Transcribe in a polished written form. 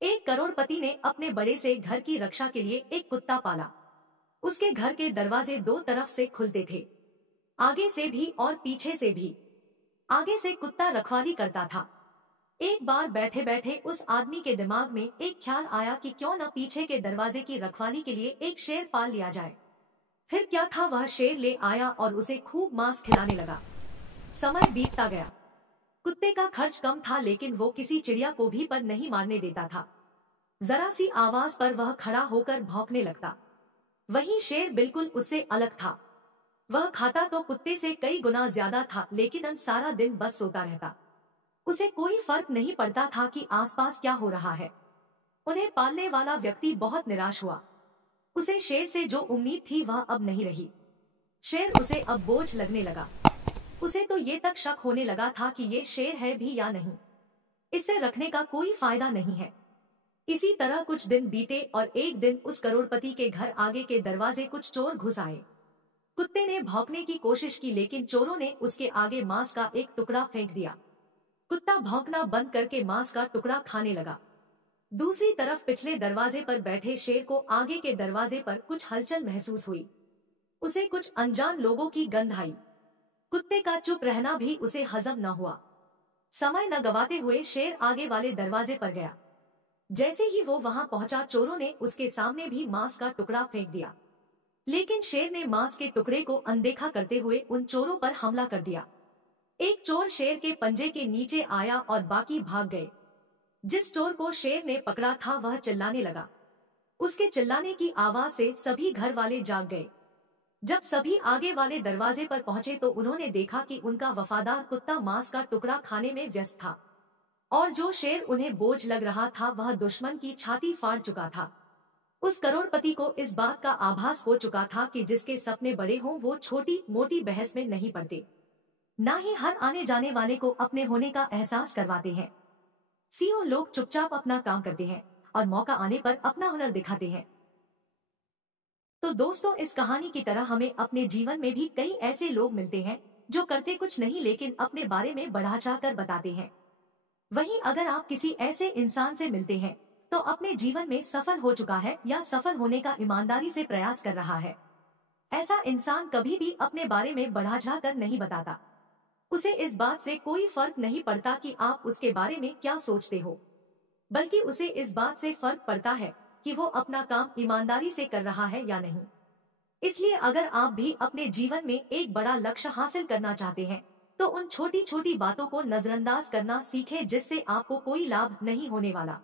एक करोड़पति ने अपने बड़े से घर की रक्षा के लिए एक कुत्ता पाला। उसके घर के दरवाजे दो तरफ से खुलते थे, आगे से भी और पीछे से भी। आगे से कुत्ता रखवाली करता था। एक बार बैठे बैठे उस आदमी के दिमाग में एक ख्याल आया कि क्यों न पीछे के दरवाजे की रखवाली के लिए एक शेर पाल लिया जाए। फिर क्या था, वह शेर ले आया और उसे खूब मांस खिलाने लगा। समय बीतता गया। कुत्ते का खर्च कम था, लेकिन वो किसी चिड़िया को भी पर नहीं मारने देता था। जरा सी आवाज पर वह खड़ा होकर भौंकने लगता। वहीं शेर बिल्कुल उससे अलग था। वह खाता तो कुत्ते से कई गुना ज्यादा था, लेकिन सारा दिन बस सोता रहता। उसे कोई फर्क नहीं पड़ता था कि आसपास क्या हो रहा है। उन्हें पालने वाला व्यक्ति बहुत निराश हुआ। उसे शेर से जो उम्मीद थी वह अब नहीं रही। शेर उसे अब बोझ लगने लगा। उसे तो ये तक शक होने लगा था कि ये शेर है भी या नहीं। इसे रखने का कोई फायदा नहीं है। इसी तरह कुछ दिन बीते और एक दिन उस करोड़पति के घर आगे के दरवाजे कुछ चोर घुस आए। कुत्ते ने भौंकने की कोशिश की, लेकिन चोरों ने उसके आगे मांस का एक टुकड़ा फेंक दिया। कुत्ता भौंकना बंद करके मांस का टुकड़ा खाने लगा। दूसरी तरफ पिछले दरवाजे पर बैठे शेर को आगे के दरवाजे पर कुछ हलचल महसूस हुई। उसे कुछ अनजान लोगों की गंध आई। कुत्ते का चुप रहना भी उसे हजम न हुआ। समय न गवाते हुए शेर आगे वाले दरवाजे पर गया। जैसे ही वो वहां पहुंचा, चोरों ने उसके सामने भी मांस का टुकड़ा फेंक दिया। लेकिन शेर ने मांस के टुकड़े को अनदेखा करते हुए उन चोरों पर हमला कर दिया। एक चोर शेर के पंजे के नीचे आया और बाकी भाग गए। जिस चोर को शेर ने पकड़ा था वह चिल्लाने लगा। उसके चिल्लाने की आवाज से सभी घर वाले जाग गए। जब सभी आगे वाले दरवाजे पर पहुंचे तो उन्होंने देखा कि उनका वफादार कुत्ता मांस का टुकड़ा खाने में व्यस्त था, और जो शेर उन्हें बोझ लग रहा था वह दुश्मन की छाती फाड़ चुका था। उस करोड़पति को इस बात का आभास हो चुका था कि जिसके सपने बड़े हों वो छोटी मोटी बहस में नहीं पड़ते, न ही हर आने जाने वाले को अपने होने का एहसास करवाते हैं। सीओ लोग चुपचाप अपना काम करते हैं और मौका आने पर अपना हुनर दिखाते हैं। तो दोस्तों, इस कहानी की तरह हमें अपने जीवन में भी कई ऐसे लोग मिलते हैं जो करते कुछ नहीं लेकिन अपने बारे में बढ़ा चढ़ा कर बताते हैं। वहीं अगर आप किसी ऐसे इंसान से मिलते हैं तो अपने जीवन में सफल हो चुका है या सफल होने का ईमानदारी से प्रयास कर रहा है। ऐसा इंसान कभी भी अपने बारे में बढ़ा चढ़ा कर नहीं बताता। उसे इस बात से कोई फर्क नहीं पड़ता कि आप उसके बारे में क्या सोचते हो, बल्कि उसे इस बात से फर्क पड़ता है कि वो अपना काम ईमानदारी से कर रहा है या नहीं। इसलिए अगर आप भी अपने जीवन में एक बड़ा लक्ष्य हासिल करना चाहते हैं तो उन छोटी छोटी बातों को नजरअंदाज करना सीखें जिससे आपको कोई लाभ नहीं होने वाला।